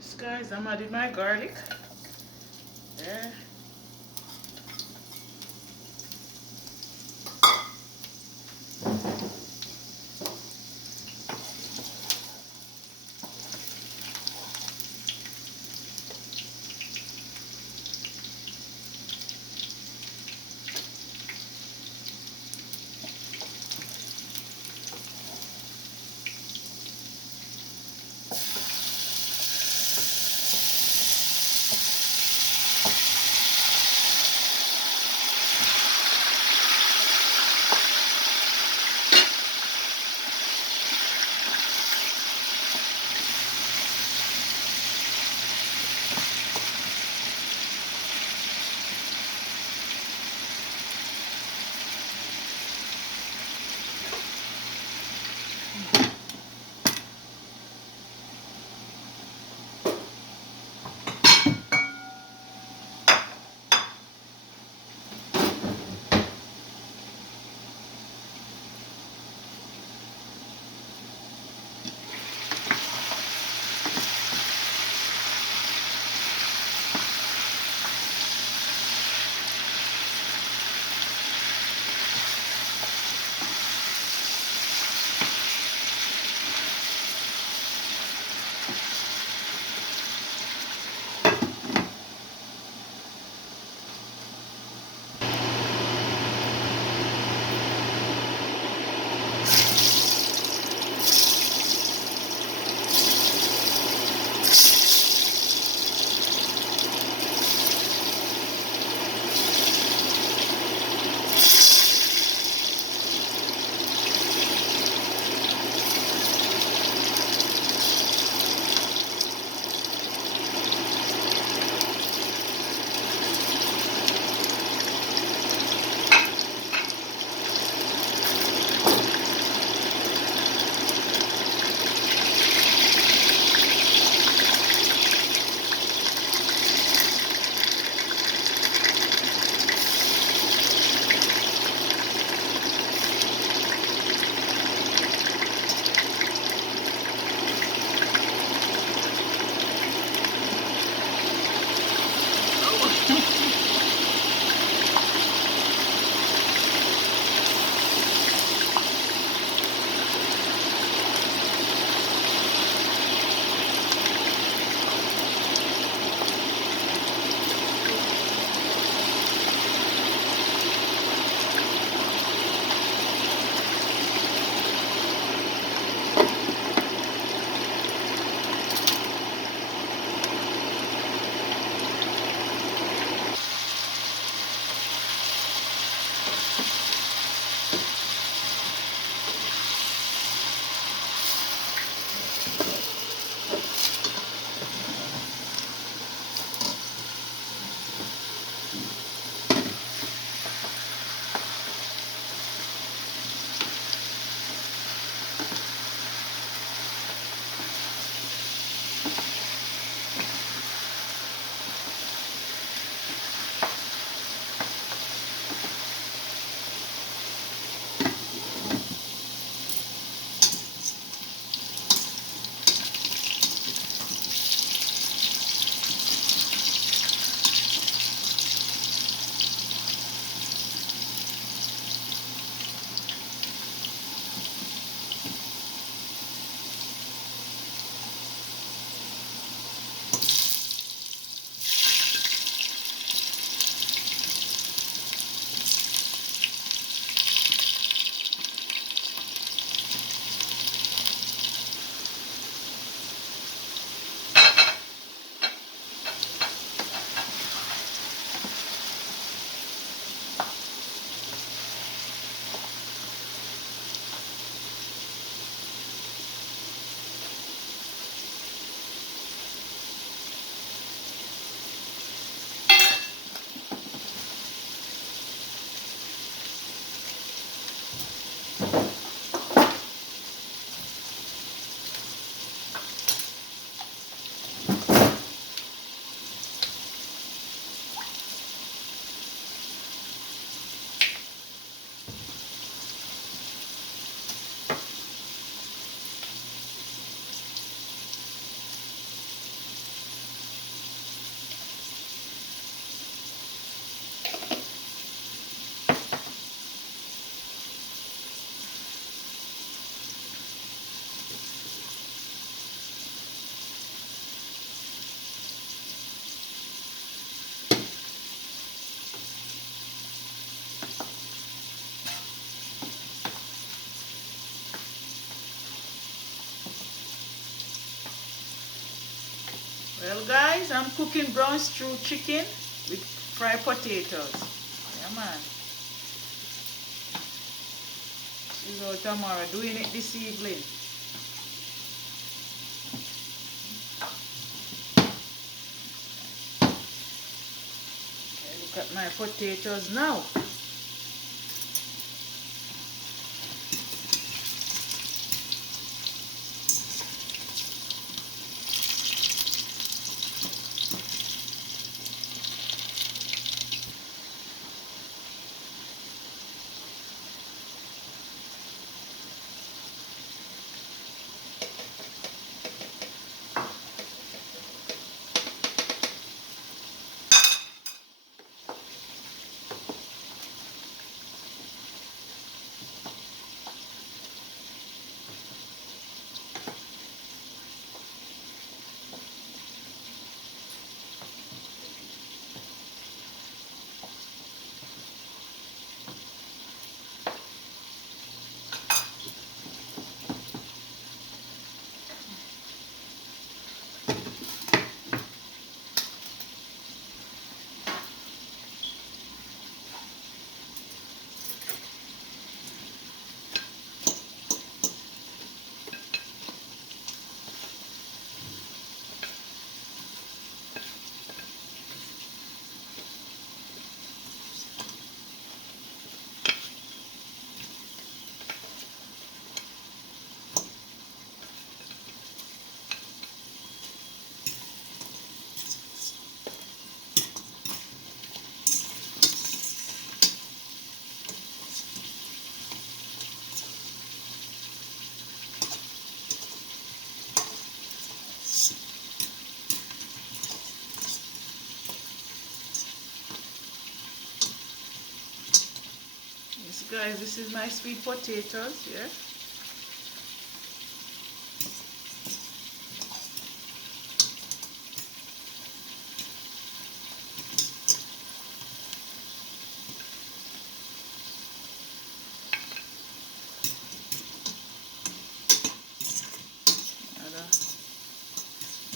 Yes, guys, I'm adding my garlic. There. guys, I'm cooking brown stew chicken with fried potatoes. Yeah, man. This is our Tamara doing it this evening. Okay, look at my potatoes now. Yes, guys, this is my sweet potatoes, yeah.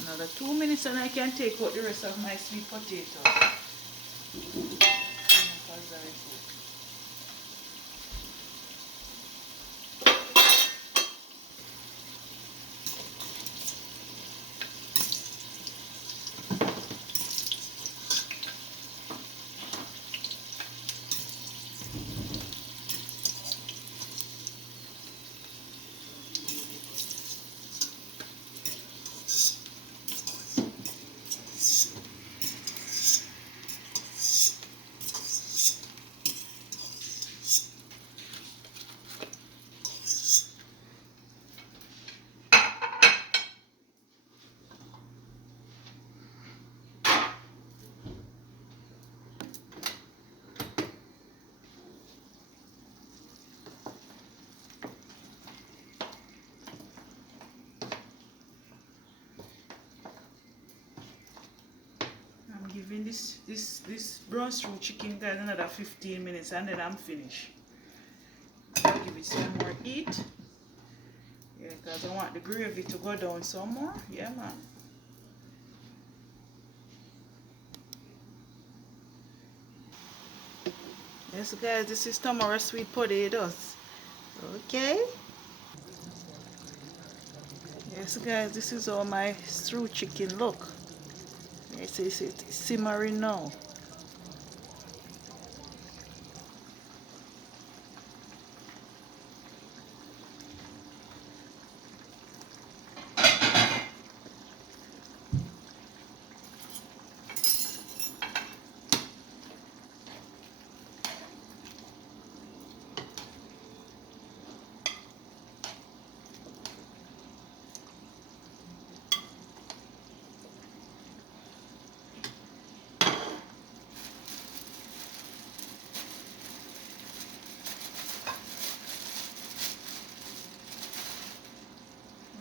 Another 2 minutes and I can take out the rest of my sweet potatoes. Giving this brown stew chicken guys another 15 minutes and then I'm finished. I'll give it some more heat. Yeah, because I want the gravy to go down some more. Yeah, man. Yes, guys, this is Tamara sweet potatoes. Okay. Yes, guys, this is all my stew chicken. Look. Yes, it's simmering now.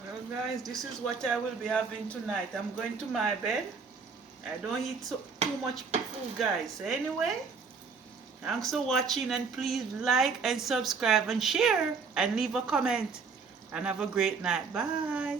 Well, guys, this is what I will be having tonight. I'm going to my bed. I don't eat too much food, guys. Anyway, thanks for watching and please like and subscribe and share and leave a comment. And have a great night. Bye.